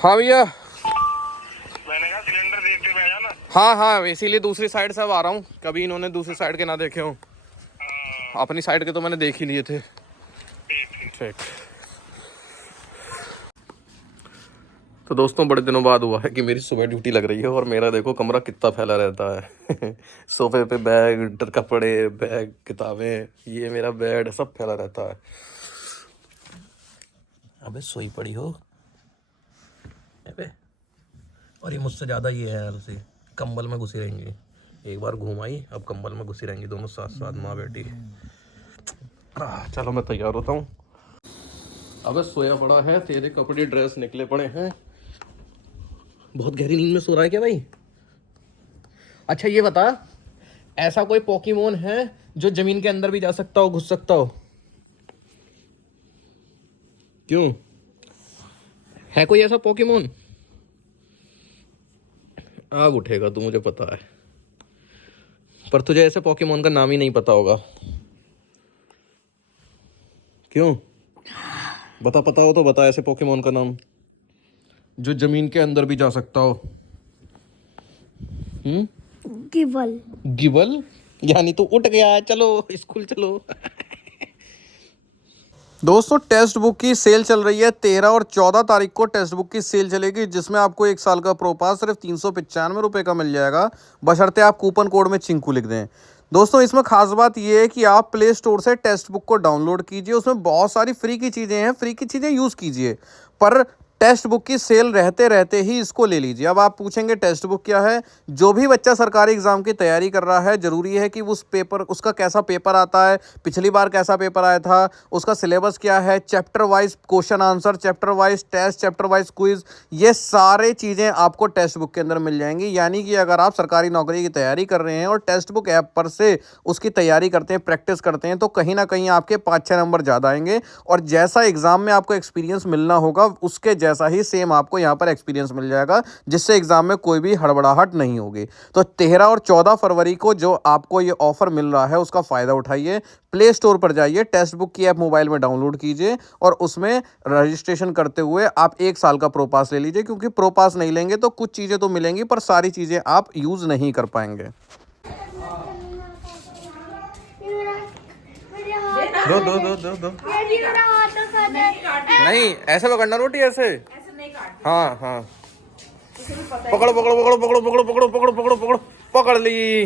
हाँ भैया। मैंने कहा सिलेंडर देख के भेजा ना। हाँ हाँ, इसीलिए दूसरी साइड से अब आ रहा हूँ, कभी इन्होंने दूसरी साइड के ना देखे हों। अपनी साइड के तो मैंने देख ही लिए थे। ठीक। ठीक। तो दोस्तों बड़े दिनों बाद हुआ है कि मेरी सुबह ड्यूटी लग रही है और मेरा देखो कमरा कितना फैला रहता है। सोफे पे बैग, कपड़े, बैग, किताबें, ये मेरा बेड सब फैला रहता है। अबे सोई पड़ी हो अबे। और ये मुझसे ज़्यादा ये है आलसी, कंबल में घुसी रहेंगी। एक बार घूम आई, अब कंबल में घुसी रहेंगी दोनों साथ साथ, माँ बेटी। चलो मैं तैयार होता हूँ। अबे सोया पड़ा है, तेरे कपड़े ड्रेस निकले पड़े हैं। बहुत गहरी नींद में सो रहा है क्या भाई? अच्छा ये बता, ऐसा कोई पोकेमोन है जो जमीन के अंदर भी जा सकता हो, घुस सकता हो? क्यों, है कोई ऐसा पोकेमोन? आग उठेगा तू, मुझे पता है, पर तुझे ऐसे पोकेमोन का नाम ही नहीं पता होगा। क्यों, बता, पता हो तो बता ऐसे पोकेमोन का नाम जो जमीन के अंदर भी जा सकता हो। गिबल। गिबल? यानी तू उठ गया, चलो स्कूल चलो। दोस्तों टेक्स्ट बुक की सेल चल रही है, 13 और 14 तारीख को टेक्स्ट बुक की सेल चलेगी, जिसमें आपको 1 साल का प्रो पास सिर्फ 395 रुपये का मिल जाएगा, बशर्ते आप कूपन कोड में चिंकू लिख दें। दोस्तों इसमें खास बात यह है कि आप प्ले स्टोर से टेक्स्ट बुक को डाउनलोड कीजिए, उसमें बहुत सारी फ्री की चीज़ें हैं, फ्री की चीज़ें यूज़ कीजिए, पर टेक्स्ट बुक की सेल रहते रहते ही इसको ले लीजिए। अब आप पूछेंगे टेक्स्ट बुक क्या है? जो भी बच्चा सरकारी एग्जाम की तैयारी कर रहा है, जरूरी है कि उस पेपर, उसका कैसा पेपर आता है, पिछली बार कैसा पेपर आया था, उसका सिलेबस क्या है, chapter wise question answer, chapter wise test, chapter wise quiz, ये सारे चीज़ें आपको टेक्स्ट बुक के अंदर मिल जाएंगी। यानी कि अगर आप सरकारी नौकरी की तैयारी कर रहे हैं और टेक्स्ट बुक ऐप पर से उसकी तैयारी करते हैं, प्रैक्टिस करते हैं, तो कहीं ना कहीं आपके 5-6 नंबर ज़्यादा आएंगे और जैसा एग्जाम में आपको एक्सपीरियंस मिलना होगा उसके जैसा ही सेम आपको यहाँ पर एक्सपीरियंस मिल जाएगा, जिससे एग्जाम में कोई भी हड़बड़ाहट नहीं होगी। तो 13 और 14 फरवरी को जो आपको ये ऑफर मिल रहा है उसका फ़ायदा उठाइए। प्ले स्टोर पर जाइए, टेक्स्ट बुक की ऐप मोबाइल में डाउनलोड कीजिए और उसमें रजिस्ट्रेशन करते हुए आप 1 साल का प्रो पास ले लीजिए, क्योंकि प्रो पास नहीं लेंगे तो कुछ चीज़ें तो मिलेंगी पर सारी चीज़ें आप यूज़ नहीं कर पाएंगे। दो दो दो दो दो। नहीं ऐसे पकड़ना रोटी, ऐसे नहीं काटना। हाँ हाँ, पकड़ो पकड़ो पकड़ो पकड़ो पकड़ो पकड़ो पकड़ो पकड़ो पकड़ो, पकड़ ली।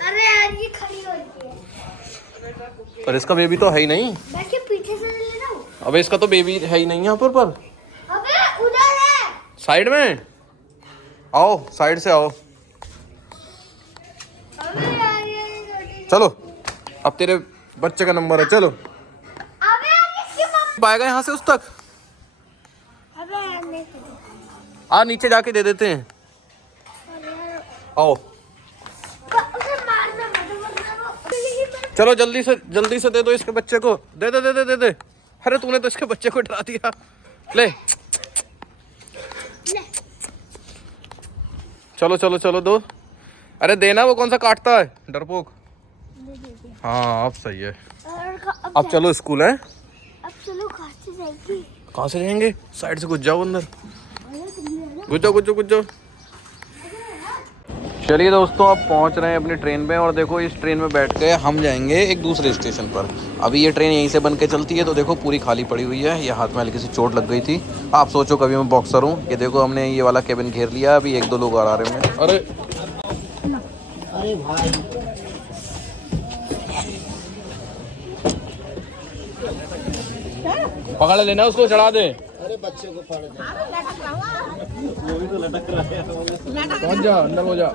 अरे यार ये खड़ी हो रही है। पर इसका बेबी तो है ही नहीं। मैं क्या पीछे से ले लेना हूँ? अबे इसका तो बेबी है ही नहीं यहाँ पर। अबे उधर है, साइड में आओ, साइड से आओ। अबे यार ये चलो अब तेरे बच्चे का नंबर है, चलो। अबे यार इसकी मम्मी। पाएगा यहाँ से उस तक। अबे यार नहीं, नीचे जाके दे देते हैं। आओ उसे मारना मत। चलो जल्दी से दे दो इसके बच्चे को, दे दे दे दे दे दे। अरे तूने तो इसके बच्चे को डरा दिया। ले चलो चलो चलो दो। अरे देना, वो कौन सा काटता है डरपोक। हाँ अब सही है। अब चलो स्कूल है। अब चलो कहाँ से जाएगी? कहाँ से जाएंगे? साइड से घुस जाओ अंदर, घुस जाओ घुस जाओ घुस जाओ। चलिए दोस्तों अब पहुंच रहे हैं अपनी ट्रेन में और देखो इस ट्रेन में बैठ के हम जाएंगे एक दूसरे स्टेशन पर। अभी ये ट्रेन यहीं से बन के चलती है, तो देखो पूरी खाली पड़ी हुई है। ये हाथ में हल्की सी चोट लग गई थी। आप सोचो कभी मैं बॉक्सर हूँ। ये देखो हमने ये वाला केबिन घेर लिया, अभी 1-2 लोग आ रहे हैं। अरे भाई पकड़ लेना उसको, चढ़ा दे। अरे बच्चे को पकड़ दे, वो भी तो लटक रहा है। पहुंच जा, अंदर हो जा।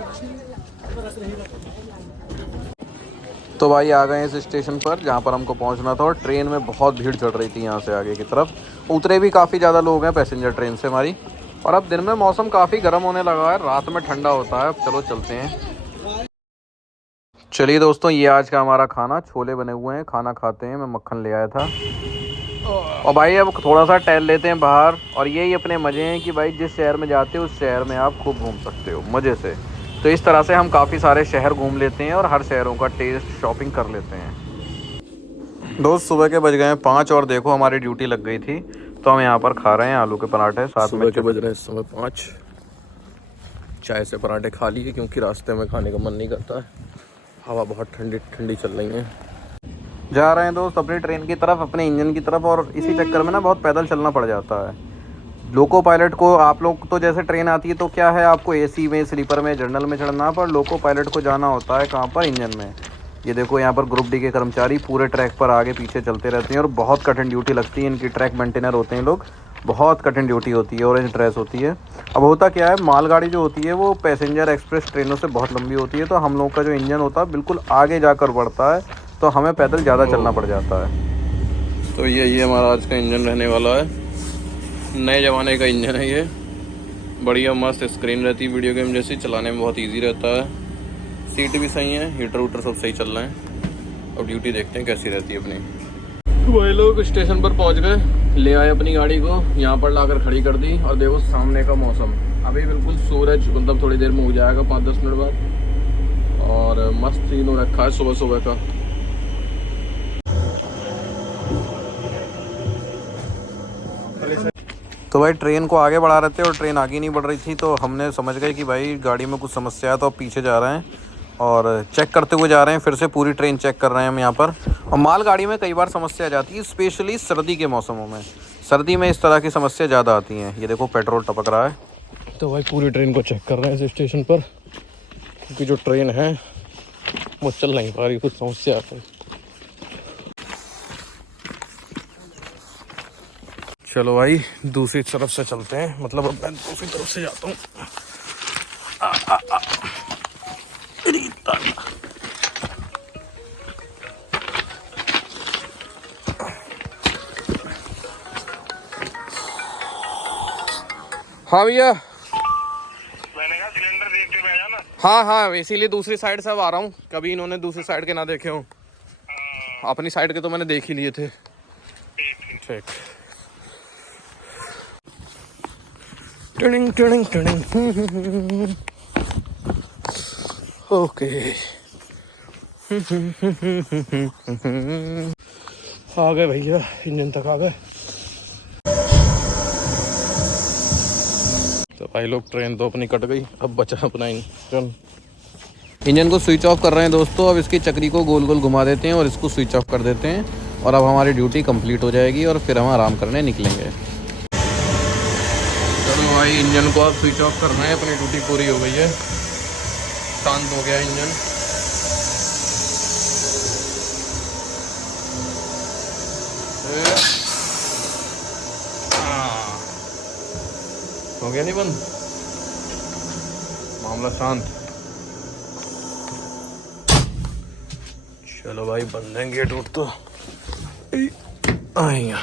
तो भाई आ गए इस स्टेशन पर जहाँ पर हमको पहुँचना था और ट्रेन में बहुत भीड़ चढ़ रही थी यहाँ से आगे की तरफ। उतरे भी काफ़ी ज़्यादा लोग हैं पैसेंजर ट्रेन से हमारी। और अब दिन में मौसम काफ़ी गर्म होने लगा है, रात में ठंडा होता है। अब चलो चलते हैं। चलिए दोस्तों ये आज का हमारा खाना, छोले बने हुए हैं, खाना खाते हैं। मैं मक्खन ले आया था और भाई अब थोड़ा सा टहल लेते हैं बाहर। और यही अपने मज़े हैं कि भाई जिस शहर में जाते हो उस शहर में आप खूब घूम सकते हो मज़े से। तो इस तरह से हम काफ़ी सारे शहर घूम लेते हैं और हर शहरों का टेस्ट शॉपिंग कर लेते हैं। दोस्त सुबह के बज गए हैं 5 और देखो हमारी ड्यूटी लग गई थी। तो हम यहाँ पर खा रहे हैं आलू के पराठे साथ में। सुबह के बज रहे हैं इस समय 5। चाय से पराठे खा लिए क्योंकि रास्ते में खाने का मन नहीं करता है। हवा बहुत ठंडी ठंडी चल रही है। जा रहे हैं दोस्त अपनी ट्रेन की तरफ, अपने इंजन की तरफ, और इसी चक्कर में ना बहुत पैदल चलना पड़ जाता है। लोको पायलट को आप लोग तो जैसे ट्रेन आती है तो क्या है, आपको एसी में, स्लीपर में, जनरल में चढ़ना, पर लोको पायलट को जाना होता है कहाँ पर, इंजन में। ये देखो यहाँ पर ग्रुप डी के कर्मचारी पूरे ट्रैक पर आगे पीछे चलते रहते हैं और बहुत कठिन ड्यूटी लगती है इनकी। ट्रैक मेंटेनर होते हैं लोग, बहुत कठिन ड्यूटी होती है, ऑरेंज ड्रेस होती है। अब होता क्या है, मालगाड़ी जो होती है वो पैसेंजर एक्सप्रेस ट्रेनों से बहुत लंबी होती है, तो हम लोग का जो इंजन होता है बिल्कुल आगे जाकर बढ़ता है, तो हमें पैदल ज़्यादा चलना पड़ जाता है। तो ये हमारा आज का इंजन रहने वाला है। नए ज़माने का इंजन है ये। बढ़िया मस्त स्क्रीन रहती है, वीडियो गेम जैसी, चलाने में बहुत इजी रहता है। सीट भी सही है, हीटर वूटर सब सही चल रहे हैं। अब ड्यूटी देखते हैं कैसी रहती है अपनी। वही लोग स्टेशन पर पहुंच गए, ले आए अपनी गाड़ी को, यहाँ पर लाकर खड़ी कर दी। और देखो सामने का मौसम, अभी बिल्कुल सूरज मतलब थोड़ी देर में हो जाएगा, 5-10 मिनट बाद। और मस्त सीन हो रखा है सुबह सुबह का। तो भाई ट्रेन को आगे बढ़ा रहे थे और ट्रेन आगे नहीं बढ़ रही थी, तो हमने समझ गए कि भाई गाड़ी में कुछ समस्या है, तो अब पीछे जा रहे हैं और चेक करते हुए जा रहे हैं। फिर से पूरी ट्रेन चेक कर रहे हैं हम यहाँ पर। और मालगाड़ी में कई बार समस्या आ जाती है, स्पेशली सर्दी के मौसमों में। सर्दी में इस तरह की समस्या ज़्यादा आती हैं। ये देखो पेट्रोल टपक रहा है। तो भाई पूरी ट्रेन को चेक कर रहे हैं इस स्टेशन पर, क्योंकि जो ट्रेन है वो चल नहीं पा रही, कुछ समस्या है। चलो भाई दूसरी तरफ से चलते हैं, मतलब अब मैं दूसरी तरफ से जाता हूँ। हाँ भैया, मैंने कहा सिलेंडर देखते हुए आया ना। हाँ इसीलिए दूसरी साइड से अब आ रहा हूँ। कभी इन्होंने दूसरी साइड के ना देखे हो, अपनी साइड के तो मैंने देख ही लिए थे। ठीक। Turning turning turning. ओके, आ गए भैया, इंजन तक आ गए। तो भाई लोग ट्रेन तो अपनी कट गई, अब बचा अपना इंजन। इंजन को स्विच ऑफ कर रहे हैं दोस्तों। अब इसकी चक्री को गोल गोल घुमा देते हैं और इसको स्विच ऑफ कर देते हैं, और अब हमारी ड्यूटी कंप्लीट हो जाएगी और फिर हम आराम करने निकलेंगे। चलो भाई इंजन को अब स्विच ऑफ करना है, अपनी ड्यूटी पूरी हो गई है, शांत हो गया इंजन। हो गया नहीं बंद, मामला शांत। चलो भाई बंद है गेट उठ तो आएगा।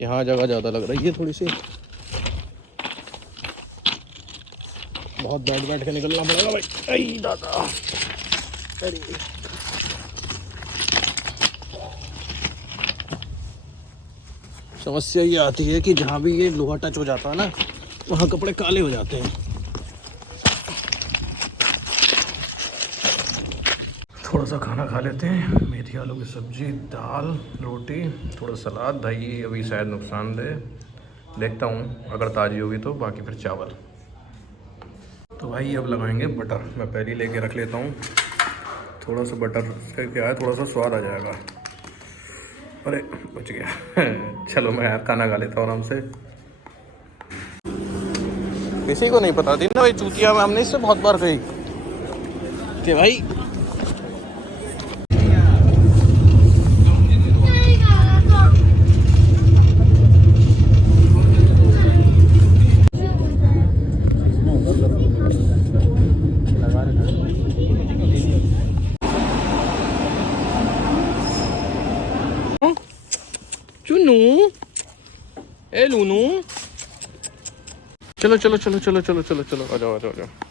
यहाँ जगह ज़्यादा लग रही है थोड़ी सी, बहुत बैठ के निकलना पड़ेगा भाई। आई दादा, अरे समस्या ये आती है कि जहाँ भी ये लोहा टच हो जाता है ना, वहाँ कपड़े काले हो जाते हैं। थोड़ा सा खाना खा लेते हैं, मेथी आलू की सब्जी, दाल, रोटी, थोड़ा सलाद, दही अभी शायद नुकसान दे, देखता हूँ अगर ताज़ी होगी तो, बाकी फिर चावल। तो भाई अब लगाएंगे बटर, मैं पहले ही लेके रख लेता हूँ। थोड़ा सा बटर से क्या है, थोड़ा सा स्वाद आ जाएगा। अरे बच गया। चलो मैं यार खाना खा लेता हूँ आराम से। किसी को नहीं पता थी ना भाई, चूतिया में हमने इससे बहुत बार कही कि भाई चुनू, ए लूनू, चलो चलो चलो चलो चलो चलो चलो, आ जाओ आ जाओ आ जाओ।